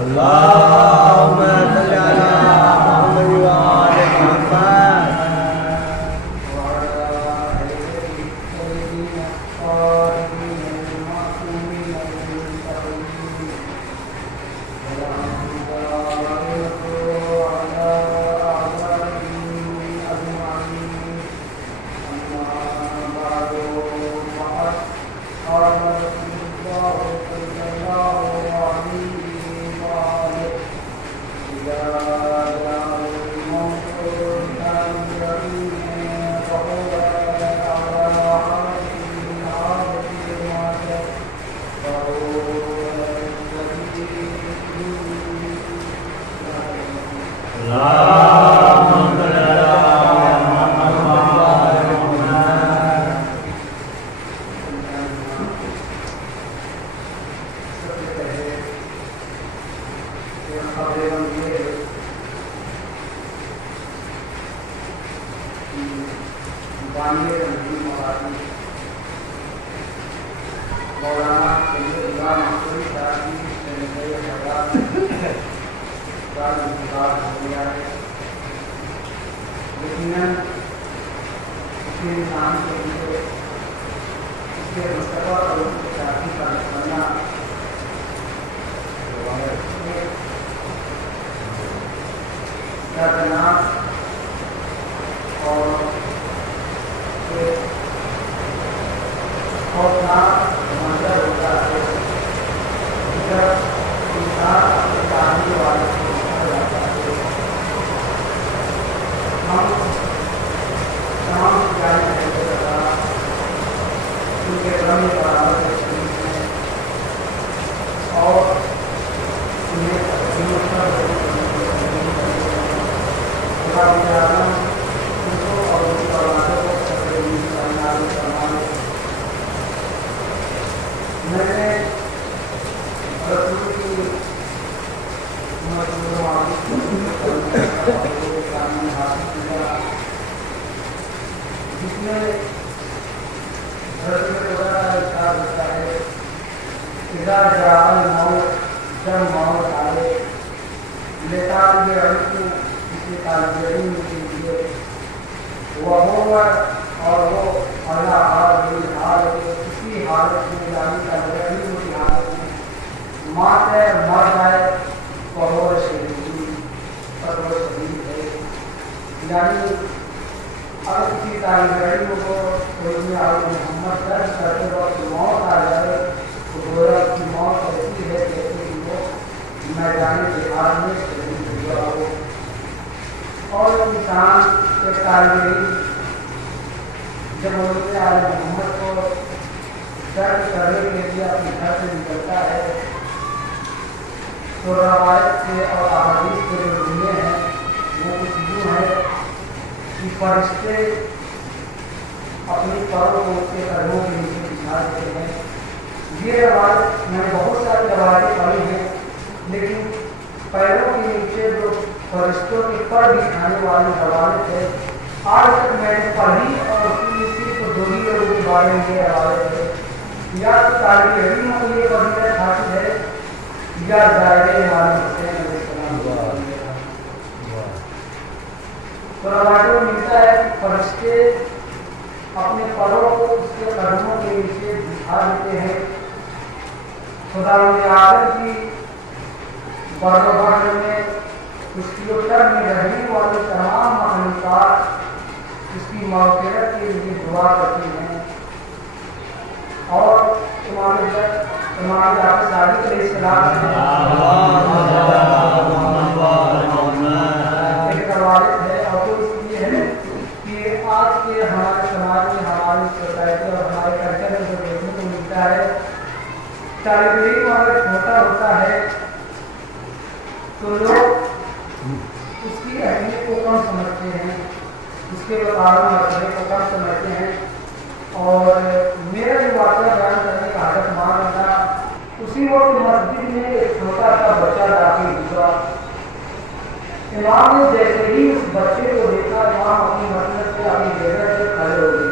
اللهم صل على محمد وآل محمد امام نے جیسے ہی اس بچے کو دیکھا، امام اپنی مسجد سے اپنی جگہ سے کھڑے ہو گئے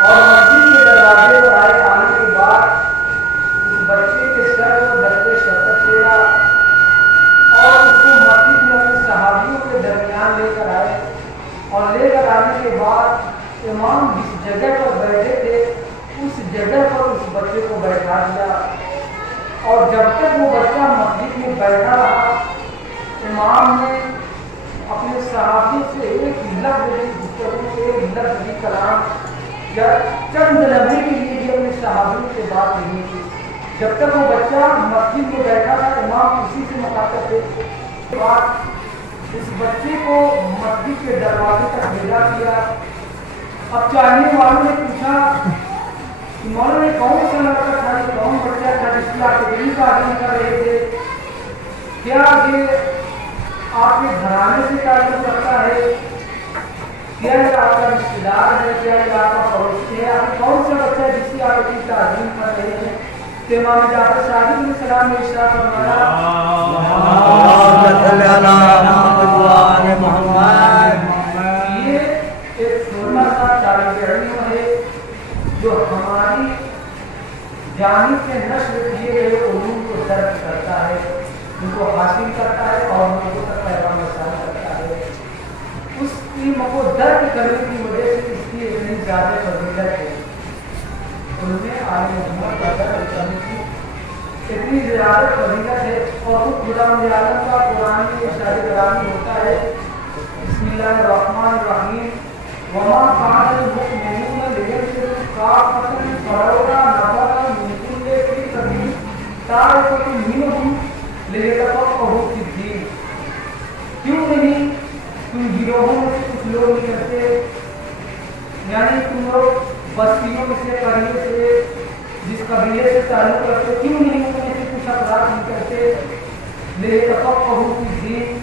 اور مسجد کے دروازے پر آئے۔ آنے کے بعد اس بچے کے سر کو ڈرتے شفقت سے بٹھا دیا اور جب تک وہ بچہ مسجد میں بیٹھا رہا امام نے اپنے صحابی سے ایک لفظ بھی گفتگو ایک لفظ بھی کلام یا چند لمحے کے لیے بھی اپنے صحابی سے بات نہیں کی جب تک وہ بچہ مسجد میں بیٹھا تھا امام اسی سے مخاطب تھے بعد اس بچے کو مسجد کے دروازے تک بھیجا کیا اب چاہنے والوں نے پوچھا کہ مولانا نے کون سا لڑکا تھا یہ کون بچہ تھا جس کی آپ دلی کا عزم کر رہے تھے کیا یہ آپ کے گھرانے سے تعلق رکھتا ہے کیا یہ آپ کا رشتے دار ہے کیا یہ آپ کا پڑوسی ہے آپ کون سا بچہ ہے جس کی آپ کی تعظیم کر رہے ہیں تو امام جعفر صادق علیہ السلام نے ارشاد فرمایا یہ ایک چھوٹا سا طالب علم ہے جو ہماری جانب سے نشر کیے گئے علوم کو درک کرتا ہے ان کو حاصل کرتا ہے اور لوگوں تک پیغام رساں کرتا ہے اس علم کو درک کرنے کی وجہ سے اس کی اتنی زیادہ فضیلت ہے ان میں عالم محمد کا درک کرنے کی اتنی زیادہ فضیلت ہے اور خود خدا عالم کا قرآن میں ارشاد گرامی ہوتا ہے بسم اللہ الرحمن الرحیم وما كان المؤمنون لينفروا كافة فلولا نفر من كل فرقة طائفة منهم ليتفقهوا في الدين کیوں نہیں تم گروہوں میں سے کچھ لوگ نکلتے یعنی تم لوگ بستیوں میں سے قبیلے سے جس قبیلے سے تعلق رکھتے کیوں نہیں ان میں سے کچھ افراد نکلتے ليتفقهوا في الدين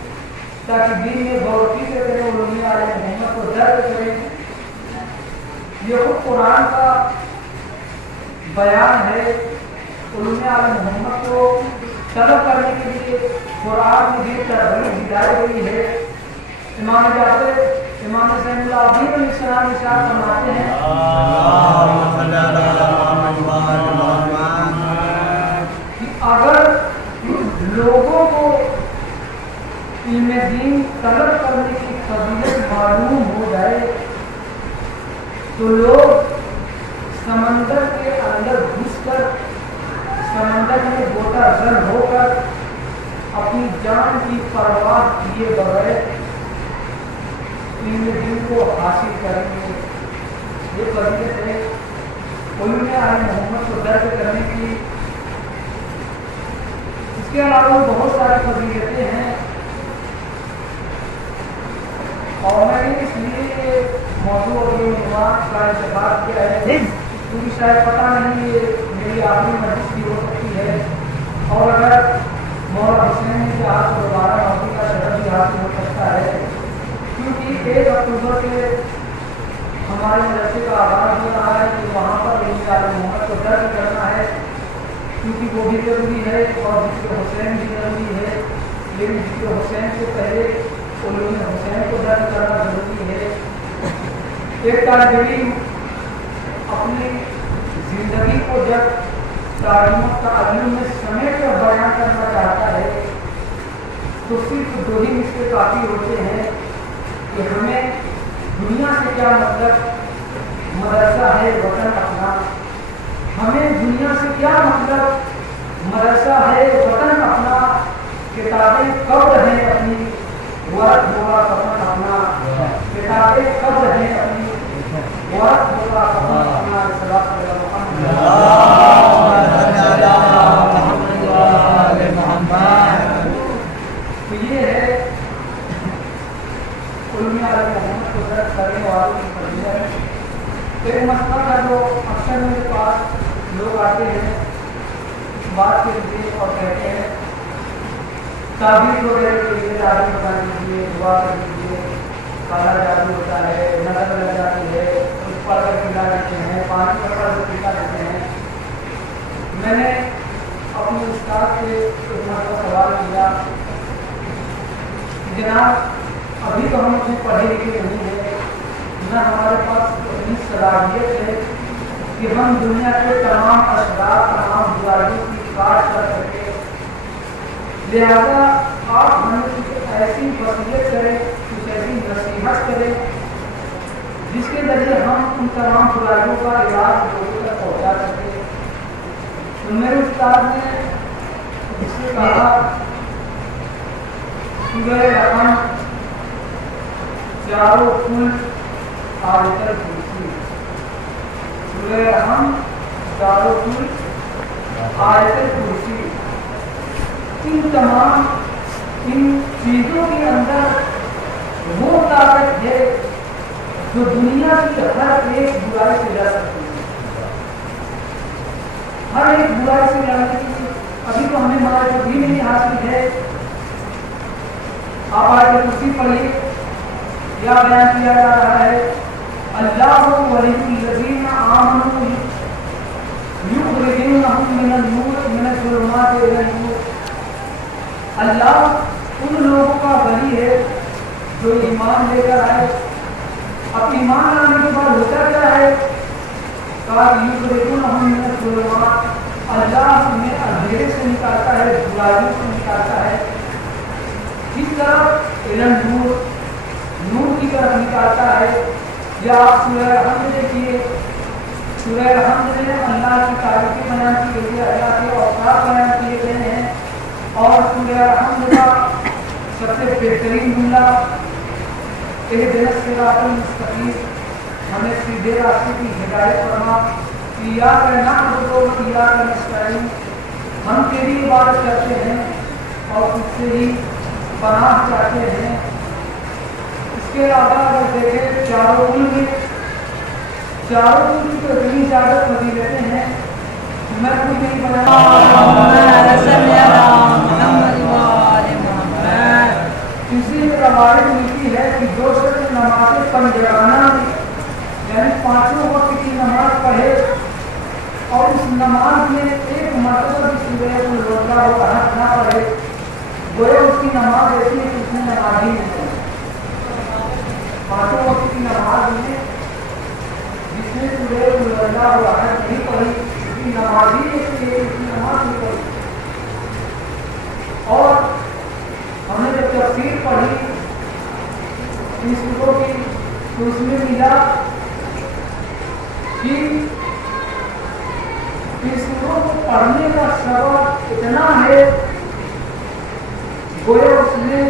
تاکہ دین میں غوطی سے کریں علوم عالم محمد کو درد کریں یہ خود قرآن کا بیان ہے علوم عالم محمد کو طلب کرنے کے لیے قرآن میں بھی ترغیب ہدایت ہوئی ہے امام جعفر امام حسین اللہ علیہ السلام ارشاد فرماتے ہیں کہ اگر لوگوں کو علم دین طلب کرنے کی فضیلت معلوم ہو جائے تو لوگ سمندر کے اندر گھس کر سمندر میں گوتا زن ہو کر اپنی جان کی پرواہ کیے بغیر علم دین کو حاصل کریں گے یہ فضیلت ہے علوم عالم محمد کو درک کرنے کی اس کے علاوہ بہت ساری فضیلتیں ہیں اور میں نے اس لیے موضوع اور عنوان کا انتخاب کیا ہے کیونکہ شاید پتہ نہیں یہ میری آخری مجلس بھی ہو سکتی ہے اور اگر مولانا حسین کے ہاتھ دوبارہ موضوع کا شرف بھی حاصل ہو سکتا ہے کیونکہ 1 اکتوبر سے ہمارے مدرسے کا آغاز ہو رہا ہے کہ وہاں پر علم عالم محمد کو درج کرنا ہے کیونکہ وہ بھی ضروری ہے اور ذکر حسین بھی ضروری ہے لیکن ذکر حسین سے پہلے علوم حسین کو درج کرنا ضروری ہے ایک طالب علم اپنی زندگی کو جب تعلیم میں سمیٹ کر بیان کرنا چاہتا ہے تو صرف 2 ہی مصرے کافی ہوتے ہیں کہ ہمیں دنیا سے کیا مطلب مدرسہ ہے وطن اپنا ہمیں دنیا سے کیا مطلب مدرسہ ہے وطن اپنا کتابیں کب ہیں اپنی ورق ہوگا وطن اپنا کتابیں کب ہیں اپنی ورق ہوگا وطن اپنا تو یہ ہے علوم عالم محمد کو درک کرنے والوں کی فضیلت ایک مسئلہ ہے جو اکثر میرے پاس لوگ آتے ہیں بات کے لیے اور کہتے ہیں تعبیر وغیرہ کے لیے تعبیر بتا دیجیے دعا کر دیجیے کالا جادو ہوتا ہے نظر لگ جاتی ہے اس پر کر پلا دیتے ہیں پانی پر پلا دیتے ہیں میں نے اپنے استاد سے ایک مرتبہ سوال کیا جناب ابھی تو ہم اتنے پڑھے لکھے نہیں ہیں نہ ہمارے پاس اتنی صلاحیت ہے کہ ہم دنیا کے تمام اشرار تمام برائیوں کی کاٹ کر سکیں لہذا آپ ہمیں کچھ ایسی وصیت کریں کچھ ایسی نصیحت کریں جس کے ذریعے ہم ان تمام برائیوں کا علاج لوگوں تک پہنچا سکیں تو میرے استاد نے اس سے کہا سورہ رحم چاروں کل آیت الکرسی، سورہ رحم چاروں کل آیت الکرسی، ان تمام ان چیزوں کے اندر وہ طاقت ہے جو دنیا کی ہر ایک برائی سے لڑ سکتی ہے، ہر ایک برائی سے لڑنے کی ابھی تو ہمیں ہمارا جو بھی نہیں حاصل ہے. آپ آیت الکرسی پڑھیے، کیا بیان کیا جا رہا ہے؟ اللہ ولی الذین آمنوا یخرجونہم من النور من الظلمات الی النور. اللہ ان لوگوں کا ولی ہے جو ایمان لے کر آئے. اب ایمان لانے کے بعد ہوتا کیا ہے؟ یخرجونہم من الظلمات، اللہ انہیں اندھیرے سے نکالتا ہے، برائیوں سے نکالتا ہے، کس طرف؟ الی النور، نور کی طرف نکالتا ہے. یا آپ سورہ رحم دیکھیے، سورہ رحم میں اللہ کی تعریفیں بیان کی گئی ہے، اللہ کے اوصاف بیان کیے گئے ہیں. اور سورہ رحم کا سب سے بہترین جملہ اہدنا الصراط المستقیم، ہمیں سیدھے راستے کی ہدایت فرما. ایاک نعبد و ایاک نستعین، ہم تیری عبادت کرتے ہیں اور تجھ سے ہی پناہ چاہتے ہیں. اس کے علاوہ اگر دیکھیں چاروں کل کی تو اتنی زیادہ فضیلتیں ہیں، میں کچھ نہیں اسی میں روایت ملتی ہے کہ جو شخص نماز پنجگانہ یعنی پانچوں وقت کی نماز پڑھے اور اس نماز میں ایک مرتبہ بھی سورہ الرحمن نہ پڑھے، گویا اس کی نماز ایسی ہے کہ اس نے نماز ہی نہیں پڑھی. پانچوں وقت کی نماز میں جس نے سورہ الرحمن نہیں پڑھی اس کی نماز ہی ایسی ہے، اس کی نماز نہیں پڑھی. اور ہم نے جب تفسیر پڑھی ان سوروں کی تو اس میں ملا کہ ان سوروں کو پڑھنے کا سبب اتنا ہے گویا اس نے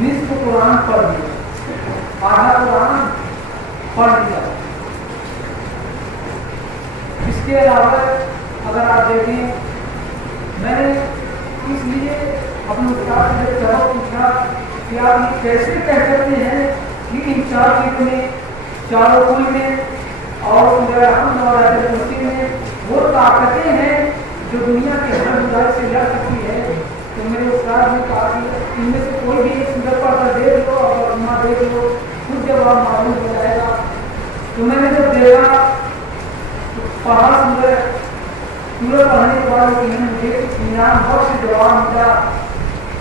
نصف قرآن پڑھ دیا، آدھا قرآن پڑھ دیا. اس کے علاوہ اگر آپ دیکھیں، میں نے اس لیے اپنے استاد سے سبق پوچھا کہ آپ یہ کیسے کہہ سکتے ہیں کہ ان چار چیزوں میں، چاروں کل میں اور سورہ رحم اور آیت الکرسی میں وہ طاقتیں ہیں جو دنیا کے ہر برائی سے لڑ سکتی ہے. تو میرے استاد نے کہا کہ ان میں سے کوئی بھی ایک سورہ پڑھ کر دیکھ لو اور علماء دیکھ لو، خود جواب معلوم ہو جائے گا. تو میں نے جب دیکھا پڑھا سورہ پڑھنے کے بعد مجھے اطمینان بخش جواب ملا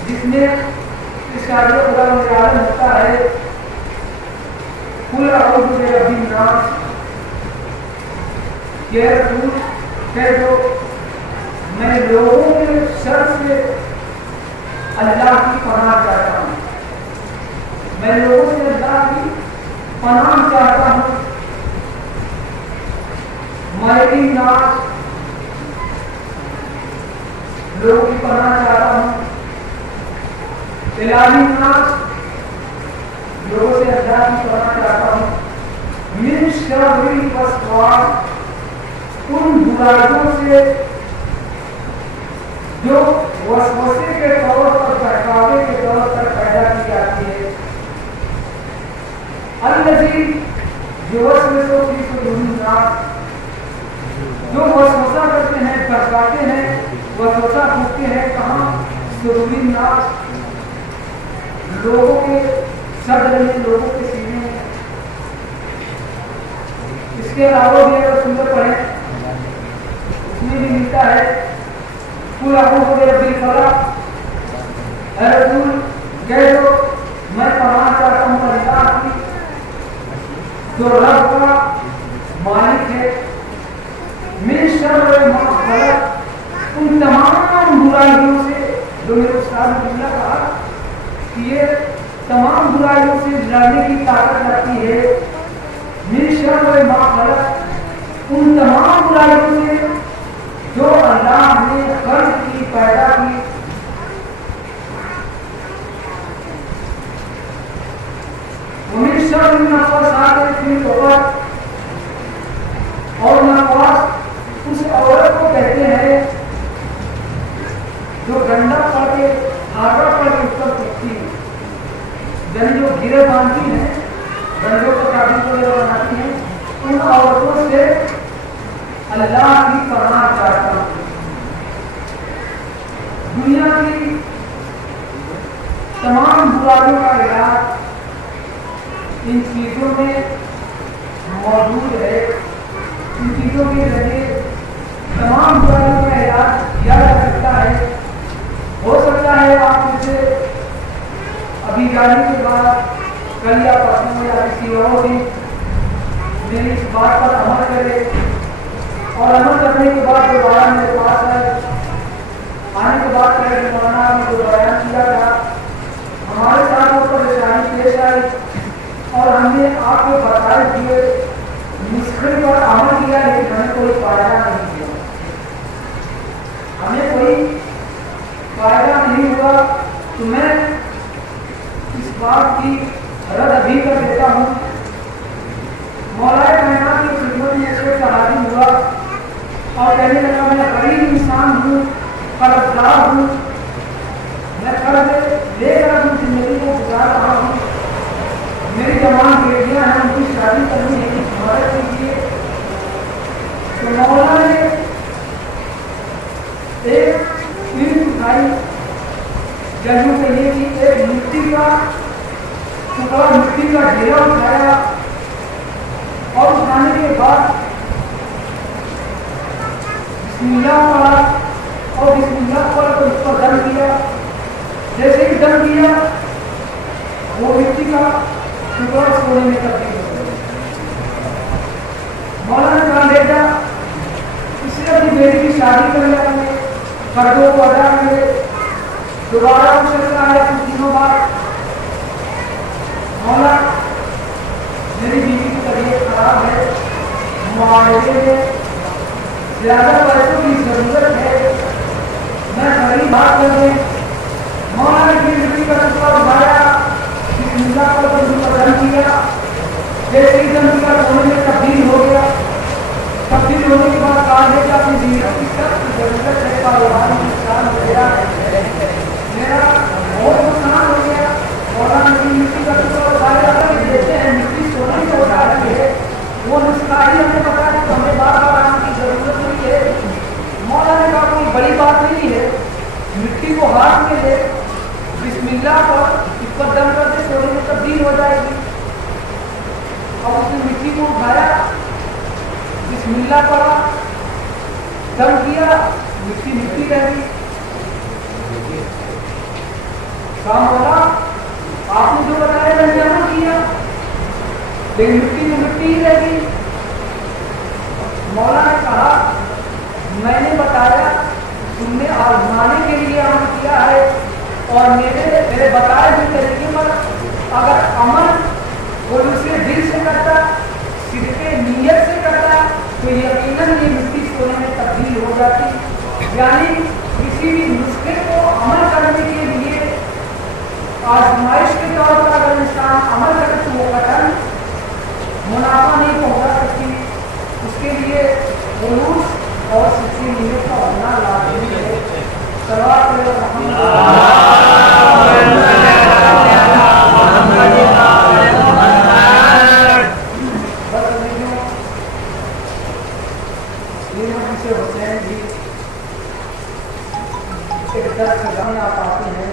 جس میں اشارے خدا مجاہد ہوتا ہے قل اعوذ برب الناس، کہ رسول کہہ دو میں لوگوں کے شر سے اللہ کی پناہ چاہتا ہوں، میں لوگوں سے اللہ کی پناہ چاہتا ہوں. مالک الناس، لوگوں کی پناہ چاہتا ہوں. الہ الناس، لوگوں سے اللہ کی پناہ چاہتا ہوں. من شر الوسواس، ان برائیوں سے جو وسوسے کے طور پر، بہکاوے کے طور پر پیدا کی جاتی ہے. الذی یوسوس فی صدور الناس، جو وسوسہ کرتے ہیں، بہکاتے ہیں، وسوسہ پھونکتے ہیں کہاں؟ صدور الناس، لوگوں کے صدر میں، لوگوں کے سینے میں. اس کے علاوہ بھی اگر سورہ پڑھیں اس میں بھی ملتا ہے قل اعوذ برب الفلق، اے رسول کہہ دو میں پناہ چاہتا ہوں اللہ کی جو رب کا مالک ہے. من شر ما خلق، ان تمام برائیوں سے جو میرے استاد نے جملہ کہا کہ یہ تمام برائیوں سے لڑنے کی طاقت رکھتی ہے. من شر ما خلق، ان تمام برائیوں سے جو اللہ نے خلق کی پیدا کی ومن شر النفاثات فی العقد اور نفاس اس عورت کو کہتے ہیں جو گنڈا پڑ کے آگا پڑ کے اس پر پھینکتی ہے یعنی جو گرے باندھتی ہیں گنڈوں کو شادی کو بناتی ہیں ان عورتوں سے اللہ کی پناہ چاہتا ہوں دنیا کی تمام برائیوں کا علاج ان چیزوں میں موجود ہے ان چیزوں کے ذریعے تمام برائیوں کا علاج کیا جا سکتا ہے ہو سکتا ہے آپ مجھے ابھی جانے کے بعد کل یا پرسوں یا کسی اور دن میری اس بات پر عمل کرے اور عمل کرنے کے بعد دوبارہ میرے پاس ہے آنے کے بعد کہے کہ مولانا نے جو بیان کیا تھا ہمارے ساتھ وہ پریشانی پیش آئی اور ہم نے آپ کو بتائے دیے نسخے پر عمل کیا لیکن ہمیں کوئی فائدہ نہیں کیا ہمیں کوئی فائدہ نہیں ہوا تو میں اس بات کی رد ابھی کر دیتا ہوں مولا کائنات کی خدمت میں سے حاضر ہوا اور کہنے لگا میں غریب انسان ہوں قرضدار ہوں میں قرض لے کر اپنی زندگی کو گزار رہا ہوں میری جوان بیٹیاں ہیں ان کی شادی کرنی ہے مدد کیجیے تو مولا نے ایک فلم اٹھائی جنوں کے لیے کہ ایک مٹی کا ٹکڑا مٹی کا ڈھیرا اٹھایا اور اٹھانے کے بعد بسم اللہ پڑھا اور بسم اللہ پڑھ کر اس پر دم کیا جیسے ہی دم کیا وہ مٹی کا ٹکڑا سونے میں تبدیل ہو گیا مولانا کہا بیٹا اس سے اپنی بیٹی کی شادی کر لیا ہم نے قرضوں کو ادا کرے دوبارہ ہو سکتا ہے کچھ دنوں بعد مولا میری بیوی کی طبیعت خراب ہے معالجے میں زیادہ پیسوں کی ضرورت ہے میں غریب بات کر دیں مولا نے پھر مٹی کا ٹکڑا اٹھایا بسم اللہ پر دم کیا جیسے ہی دم کیا سونے میں تبدیل ہو گیا تبدیل ہونے کے بعد کہا ہے کہ اپنی بیوی کی سخت ضرورت ہے کاروبار میں نقصان ہو گیا میرا بہت نقصان ہو گیا مولانا نے مٹی کا ٹکڑا اٹھایا دیتے ہیں مٹی سونے سے اٹھا رہی ہے وہ نسخہ ہی ہمیں بتا کہ ہمیں بار بار آنے کی ضرورت نہیں ہے مولا نے کہا کوئی بڑی بات نہیں ہے مٹی کو ہاتھ میں لے بسم اللہ پر اس پر دم کر دے سونے میں تبدیل ہو جائے گی اور اس نے مٹی کو اٹھایا بسم اللہ پڑھا دم کیا مٹی مٹی رہ گئی کام ہوگا آپ نے جو بتایا میں نے عمل کیا لیکن مٹی میں مٹی ہی رہ گئی مولا نے کہا میں نے بتایا تم نے آزمانے کے لیے عمل کیا ہے اور میرے بتائے ہوئے طریقے پر اگر عمل وہ دوسرے دل سے کرتا صرف نیت سے کرتا تو یقیناً یہ مٹی سونے میں تبدیل ہو جاتی یعنی کسی بھی نسخے کو عمل کرنے کے لیے آزمائش کے طور پر اگر انسان عمل کرے تو وہ قطعاً منافع نہیں پہنچا سکتی اس کے لیے خلوص اور سچی نیت کا ہونا لازمی ہے حسین بھی ایک درد سے آپ آتے ہیں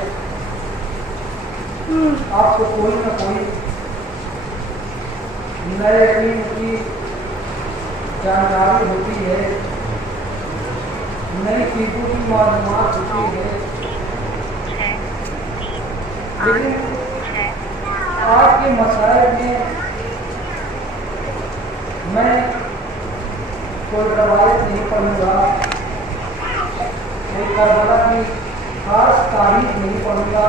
آپ کو کوئی نہ کوئی نئے علم کی جانکاری ہوتی ہے نئی چیزوں کی معلومات ہوتی ہے لیکن آج کے مسائل میں میں کوئی روایت نہیں پڑھوں گا کوئی کربلا کی خاص تاریخ نہیں پڑھوں گا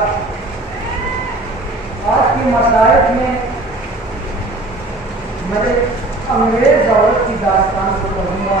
آج کے مسائل میں میں انگریز دولت کی داستان کو پڑھوں گا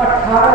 18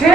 6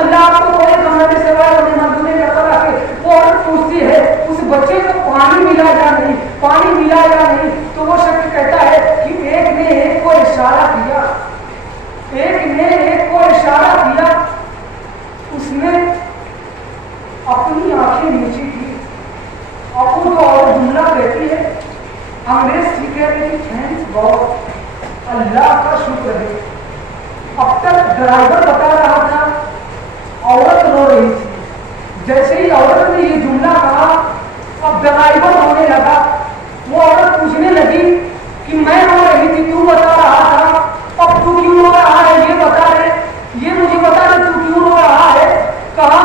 اللہ کو کوئی کمرے سے سوال ہونے مندونے کا طرح کہ وہ عورت پوچھتی ہے اس بچے کو پانی ملا یا نہیں، پانی ملا یا نہیں، تو وہ شخص کہتا ہے کہ ایک نے ایک کو اشارہ کیا، ایک نے ایک کو اشارہ کیا، اس نے اپنی آنکھیں نیچی کی اور وہ تو اور جملہ کہتی ہے انگریز سیکھے کہ تھینکس گاڈ، اللہ کا شکر ہے۔ اب تک ڈرائیور بتا رہا تھا، عورت رو رہی تھی، جیسے ہی عورت نے یہ جملہ کہا اب ڈرائیور رونے لگا۔ وہ عورت پوچھنے لگی کہ میں رو رہی تھی، تو بتا رہا تھا، اب تو کیوں رو رہا ہے یہ بتا دے، یہ مجھے بتا دے تو کیوں رو رہا ہے۔ کہا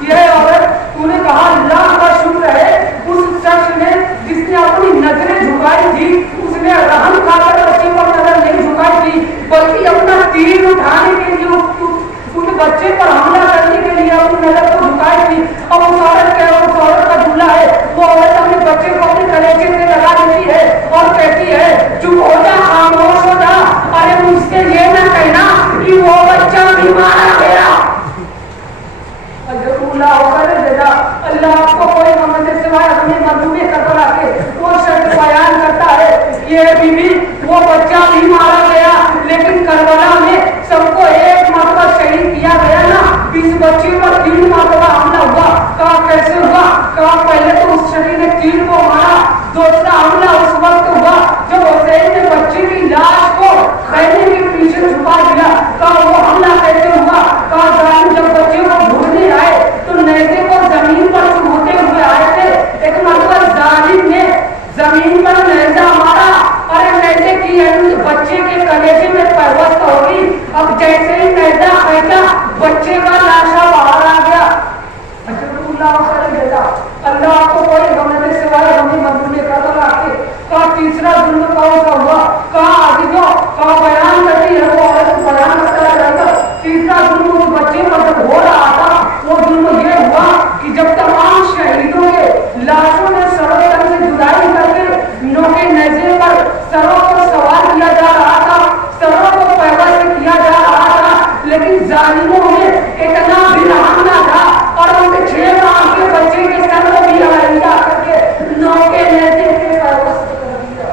یہ عورت تو نے کہا اللہ کا شکر ہے، اس شخص نے جس نے اپنی نظریں جھکائی تھی اس نے رحم کھا کر بچے پر نظر نہیں جھکائی تھی بلکہ اپنا تیر اٹھانے کے لیے اس بچے پر حملہ کرنے کے لیے اپنی نظر کو جھکائی تھی۔ اب اس عورت کا جملہ ہے، وہ عورت اپنے بچے کو اپنے کلیجے سے لگا دیتی ہے اور کہتی ہے چپ ہو جا، خاموش ہو جا، ارے مجھ سے یہ نہ کہنا کہ وہ بچہ بھی مارا گیا۔ اللہ آپ کو کوئی محمد سوائے اپنے مظلومے کربلا کے وہ شخص بیان کرتا ہے یہ بی بی وہ بچہ بھی مارا گیا لیکن کربلا میں سب کو ایک مرتبہ شہید کیا گیا نا، اس بچے پر 3 مرتبہ حملہ ہوا۔ کہا کیسے ہوا؟ کہا پہلے تو اس شہید نے 3 کو مارا، دوسرا حملہ اس وقت ہوا جب حسین نے بچے کی لاش کو خیمے کے پیچھے چھپا دیا۔ کہا وہ حملہ کیسے ہوا؟ کہا ظالم جب بچے کو ڈھونڈنے آئے تو نیزے کو زمین پر چبھوتے ہوئے آئے تھے، ایک مرتبہ ظالم نے زمین پر نیزہ مارا اور نیزے کی بچے کے کلیجے میں پیوست ہو گئی۔ اب جیسے ہی نیزہ پھینکا بچے کا لاشا باہر آ گیا۔ اللہ آپ کو کوئی غم سے سوائے ہمیں مظلوم کربلا کے۔ کہا تیسرا ظلم کون سا ہوا؟ کہا عزیزوں، کہا بیان کرتی ہے وہ عورت بیان کرتا جائے گا۔ تیسرا ظلم اس بچے پر جب ہو رہا تھا وہ ظلم یہ ہوا کہ جب تمام شہیدوں کے لاشوں نے سروں تک سے جدائی کر کے نوکے نیزے پر سروں کو سوار کیا جا رہا تھا، سروں کو پیدا سے کیا جا رہا تھا، لیکن ظالموں میں اتنا بھی رحم نہ تھا اور ان کے 6 ماہ کے بچے کے سر کو بھی علیحدہ کر کے نوکے نیزے کے پیوست کر دیا۔